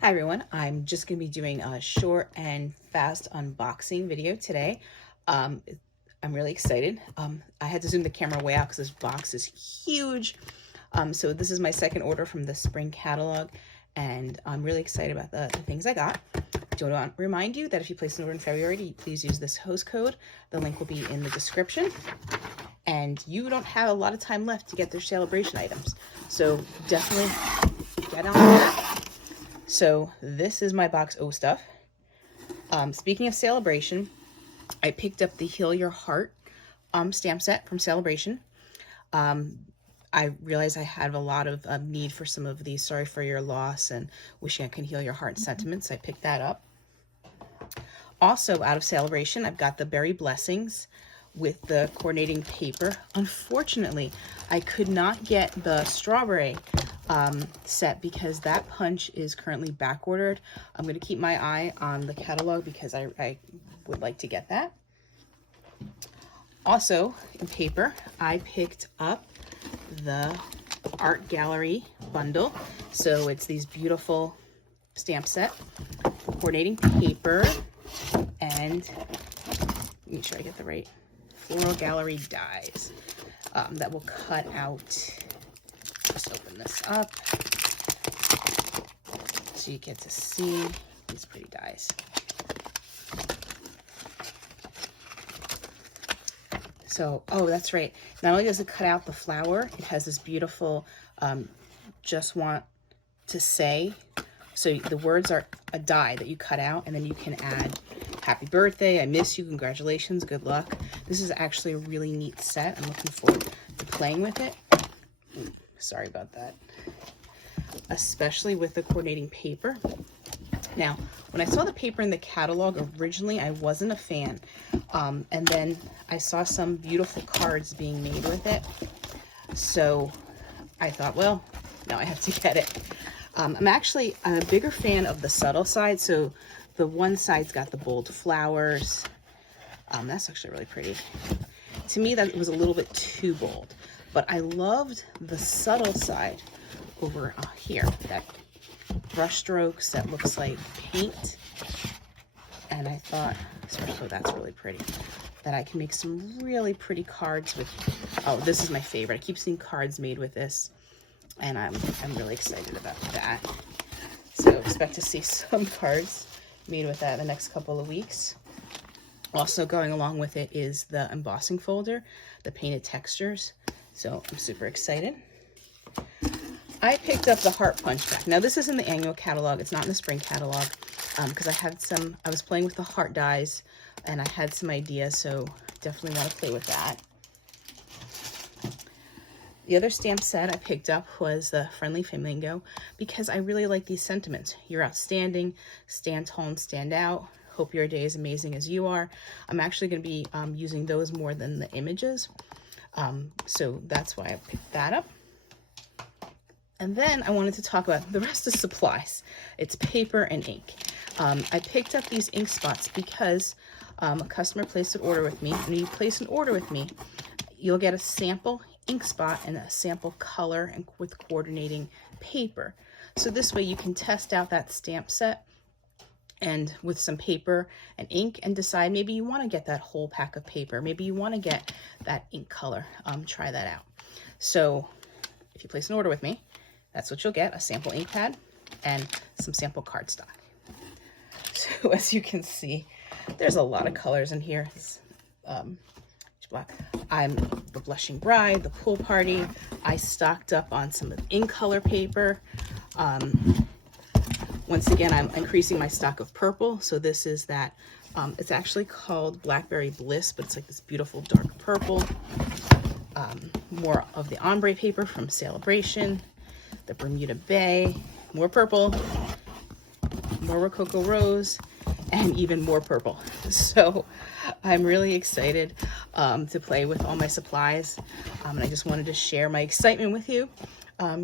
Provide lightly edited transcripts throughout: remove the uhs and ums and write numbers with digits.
Hi everyone, I'm just going to be doing a short and fast unboxing video today. I'm really excited. I had to zoom the camera way out because this box is huge. So this is my second order from the spring catalog, and I'm really excited about the things I got. I do want to remind you that if you place an order in February, please use this host code. The link will be in the description. And you don't have a lot of time left to get their Sale-a-bration items, so definitely get on that. So this is my box O stuff. Speaking of Sale-a-bration, I picked up the Heal Your Heart stamp set from Sale-a-bration. I realized I had a lot of need for some of these Sorry for Your Loss and Wishing I Could Heal Your Heart sentiments. So I picked that up. Also out of Sale-a-bration, I've got the Berry Blessings with the coordinating paper. Unfortunately, I could not get the strawberry set because that punch is currently back ordered. I'm going to keep my eye on the catalog because I would like to get that. Also in paper, I picked up the art gallery bundle. So it's these beautiful stamp set, coordinating paper, and make sure I get the right floral gallery dies that will cut out. Just open this up so you get to see these pretty dies. So, oh, that's right. Not only does it cut out the flower, it has this beautiful just want to say. So the words are a die that you cut out, and then you can add happy birthday, I miss you, congratulations, good luck. This is actually a really neat set. I'm looking forward to playing with it. Sorry about that. Especially with the coordinating paper. Now, when I saw the paper in the catalog, originally I wasn't a fan. And then I saw some beautiful cards being made with it. So I thought, well, now I have to get it. I'm a bigger fan of the subtle side. So the one side's got the bold flowers. That's actually really pretty. To me, that was a little bit too bold. But I loved the subtle side over here. That brush strokes that looks like paint. And I thought, so that's really pretty. That I can make some really pretty cards with. Oh, this is my favorite. I keep seeing cards made with this, and I'm really excited about that. So expect to see some cards made with that in the next couple of weeks. Also going along with it is the embossing folder, the painted textures. So I'm super excited. I picked up the Heart Punch Back. Now this is in the annual catalog. It's not in the spring catalog because I was playing with the heart dies and I had some ideas, so definitely want to play with that. The other stamp set I picked up was the Friendly Flamingo because I really like these sentiments. You're outstanding, stand tall and stand out. Hope your day is amazing as you are. I'm actually going to be using those more than the images. So that's why I picked that up. And then I wanted to talk about the rest of the supplies. It's paper and ink. I picked up these ink spots because a customer placed an order with me. When you place an order with me, you'll get a sample ink spot and a sample color and with coordinating paper. So this way you can test out that stamp set and with some paper and ink and decide maybe you want to get that whole pack of paper. Maybe you want to get that ink color. Try that out. So if you place an order with me, that's what you'll get, a sample ink pad and some sample cardstock. So as you can see, there's a lot of colors in here. Black. I'm the Blushing Bride, the Pool Party. I stocked up on some of the ink color paper. Once again, I'm increasing my stock of purple. So this is that, it's actually called Blackberry Bliss, but it's like this beautiful dark purple. More of the ombre paper from Sale-a-bration, the Bermuda Bay, more purple, more Rococo Rose, and even more purple. So I'm really excited to play with all my supplies. And I just wanted to share my excitement with you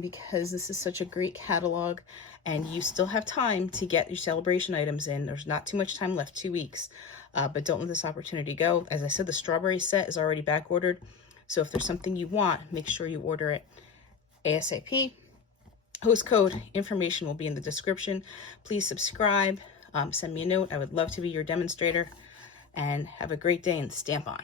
because this is such a great catalog and you still have time to get your Sale-a-bration items in. There's not too much time left, 2 weeks, but don't let this opportunity go. As I said, the strawberry set is already back ordered. So if there's something you want, make sure you order it ASAP. Host code information will be in the description. Please subscribe, send me a note. I would love to be your demonstrator, and have a great day and stamp on.